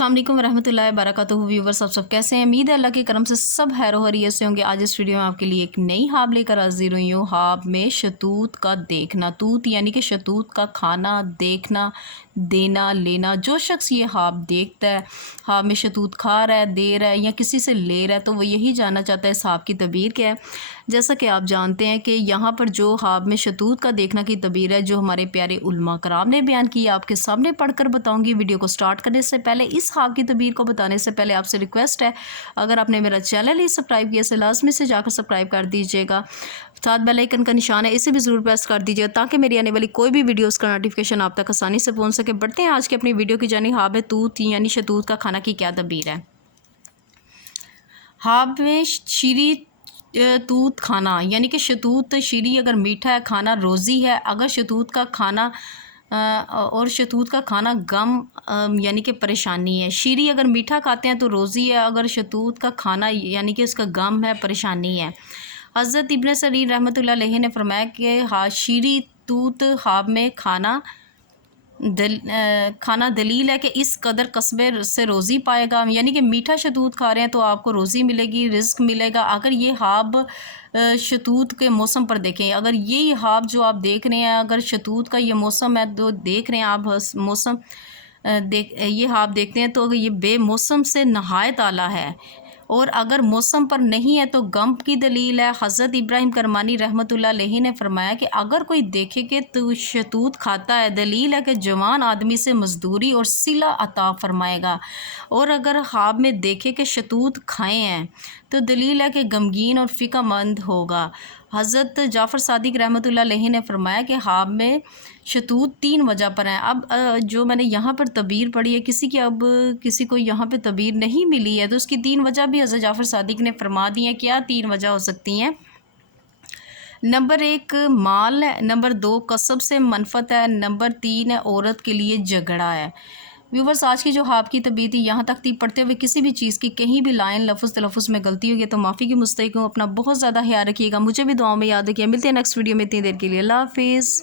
अस्सलाम वालेकुम रहमतुल्लाहि वबरकातुहू। व्यूवर्स, आप सब कैसे हैं? उम्मीद है अल्लाह के करम से सब खैर और खैरियत से होंगे। आज इस वीडियो में आपके लिए एक नई हाब लेकर हाजिर हुई हूँ। हाब में शतूत का देखना, तूत यानी कि शतूत का खाना, देखना, देना, लेना। जो शख्स ये हाब देखता है, हाब में शतूत खा रहा है, दे रहा है या किसी से ले रहा है, तो वो यही जानना चाहता है इस हाब की तबीर क्या है। जैसा कि आप जानते हैं कि यहाँ पर जो हाब में शतूत का देखना की तबीर है, जो हमारे प्यारे उलमा कराम ने बयान की, आपके सामने पढ़कर बताऊँगी। वीडियो को स्टार्ट करने से पहले, इस हाब की तबीर को बताने से पहले आपसे रिक्वेस्ट है, अगर आपने मेरा चैनल ही सब्सक्राइब किया, लाजमी से जाकर सब्सक्राइब कर दीजिएगा। साथ बेल आइकन का निशान है, इसे भी ज़रूर प्रेस कर दीजिएगा ताकि मेरी आने वाली कोई भी वीडियोस का नोटिफिकेशन आप तक आसानी से पहुंच सके। बढ़ते हैं आज की अपनी वीडियो की जानी। हाब में तूत यानी शतूत का खाना की क्या तबीर है। हाब में शीरी तूत खाना यानी कि शतूत शीरी अगर मीठा है, खाना रोज़ी है। अगर शतूत का खाना और शतूत का खाना गम यानी कि परेशानी है। शीरी अगर मीठा खाते हैं तो रोज़ी है, अगर शतूत का खाना यानी कि उसका गम है, परेशानी है। हज़रत इब्न सरीन रहमतुल्लाह अलैहि ने फरमाया कि शीरी तूत हाब में खाना दलील है कि इस कदर कस्बे से रोज़ी पाएगा, यानी कि मीठा शतूत खा रहे हैं तो आपको रोज़ी मिलेगी, रिज़्क मिलेगा। अगर ये हाब शतूत के मौसम पर देखें, अगर ये हाब जो आप देख रहे हैं, अगर शतूत का ये मौसम है तो देख रहे हैं आप मौसम ये हाब देखते हैं तो अगर ये बेमौसम से नहायत आला है, और अगर मौसम पर नहीं है तो गम की दलील है। हज़रत इब्राहिम करमानी रहमतुल्लाह अलैहि ने फरमाया कि अगर कोई देखे कि तो शतूत खाता है, दलील है कि जवान आदमी से मजदूरी और सिला अता फरमाएगा। और अगर हाब में देखे कि शतूत खाए हैं तो दलील है कि गमगीन और फ़िक्रमंद होगा। हज़रत जाफ़र सादिक रहमतुल्लाह अलैहि ने फरमाया कि हाब में शतूत 3 वजह पर हैं। अब जो मैंने यहाँ पर तबीर पढ़ी है, किसी को यहाँ पे तबीर नहीं मिली है, तो उसकी 3 वजह भी हज़रत जाफ़र सादिक ने फरमा दी हैं। क्या 3 वजह हो सकती हैं? नंबर 1 माल है, नंबर 2 कसब से मनफत है, नंबर 3 है औरत के लिए झगड़ा है। व्यूवर्स, आज की जो हाब की तबीर थी यहाँ तक थी। पढ़ते हुए किसी भी चीज़ की कहीं भी लाइन लफ्ज़ तलफ़ुज़ में गलती होगी तो माफ़ी की मुस्तहिक़ हूँ। अपना बहुत ज़्यादा ख्याल रखिएगा, मुझे भी दुआओं में याद रखिए। मिलते हैं नेक्स्ट वीडियो में, इतनी देर के लिए अल्लाह हाफ़िज़।